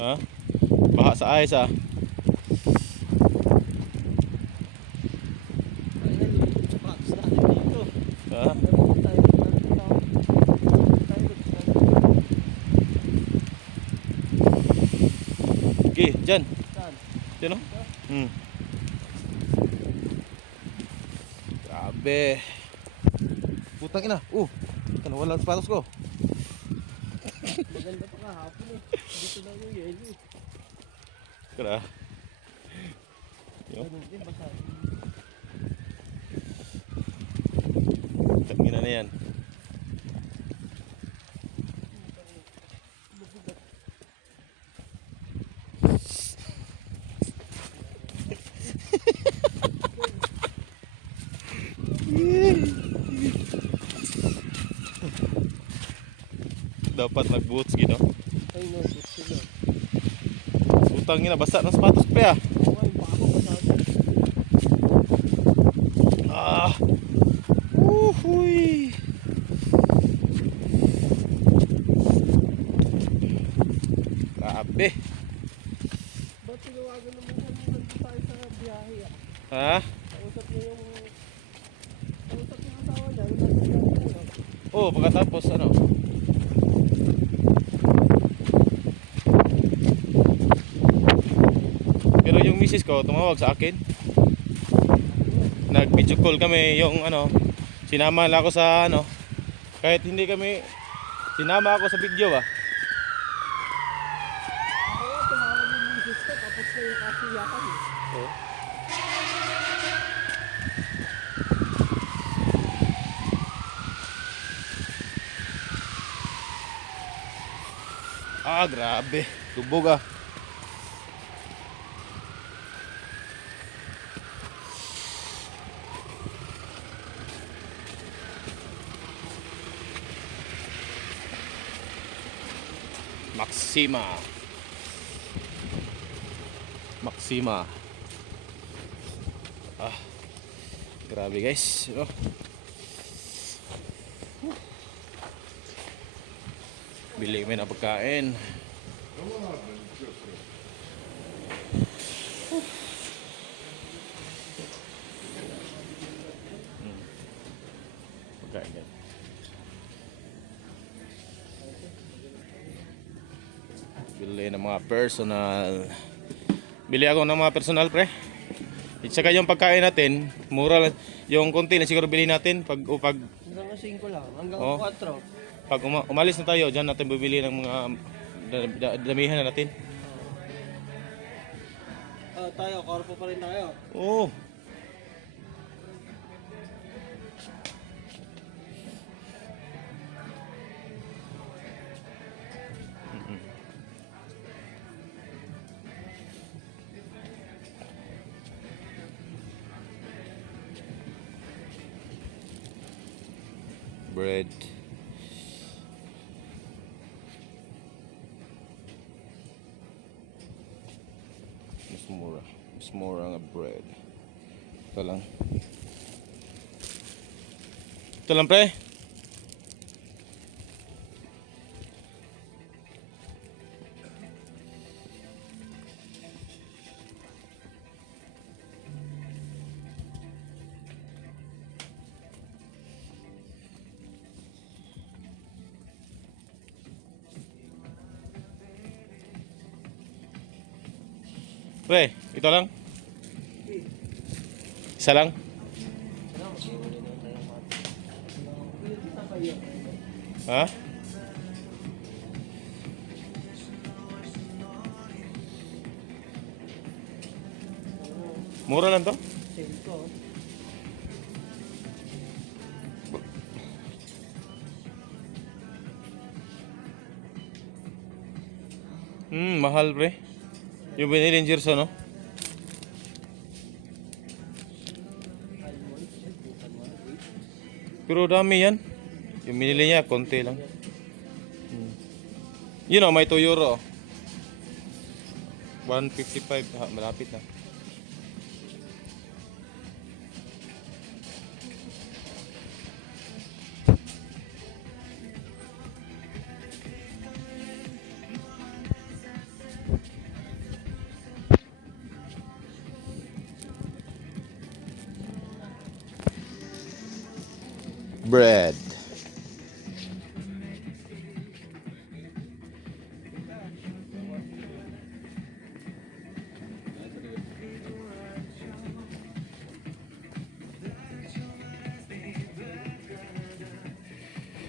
Ha? Baha sa ayos ah. Ha? Okay, dyan. Dyan oh. Grabe. Putang ina. Kan wala ang sapatos ko. Maganda pa kahapon eh. Dito na yung yelo eh. Kada. Yo. Ganun din, basa. Tangina na yan. Dapat nag-boots gino. Ay no, gusto na. Putang ina, basa ng sapatos ko ya. Oo nga, yung paa ko basado. Ah. Uhuy. Grabe. Ba't tinawagan naman yan nandito tayo sa biyahe ah? Ha? Kausap niya yung asawa niya, yung nasa biyahe tayo. Oh, pagkatapos ano? Pero yung misis ko tumawag sa akin. Nag-video call kami yung ano, sinama lang ako sa ano. Kahit hindi kami sinama ako sa video ah. Ako nga, tumawag yung misis ko, tapos na yung kasiyakan eh. Oh. Ah, grabe. Lubog ah. Maxima. Maxima. Ah. Grabe guys. Oh. Bili kami ng pagkain. Pagkain yan. Bili ng mga personal. Bili ako ng mga personal pre. At saka yung pagkain natin, mura lang. Yung konti na siguro bili natin pag Hanggang 5 lang, hanggang Oh. 4. pag umalis na tayo, diyan natin bibili ng mga damihan na natin. Tayo, korpo pa rin tayo. Oo. Bread. Mas mura nga bread. Ito lang. Ito lang pre. Pre, ito lang. Isa lang. Ha? Mura lang to? Sale ko. Mahal pre. Yung binili ng Gerson, no? Pero dami yan. Yung binili niya, konti lang. Yun know, may 2 euro. 155, malapit na. bread.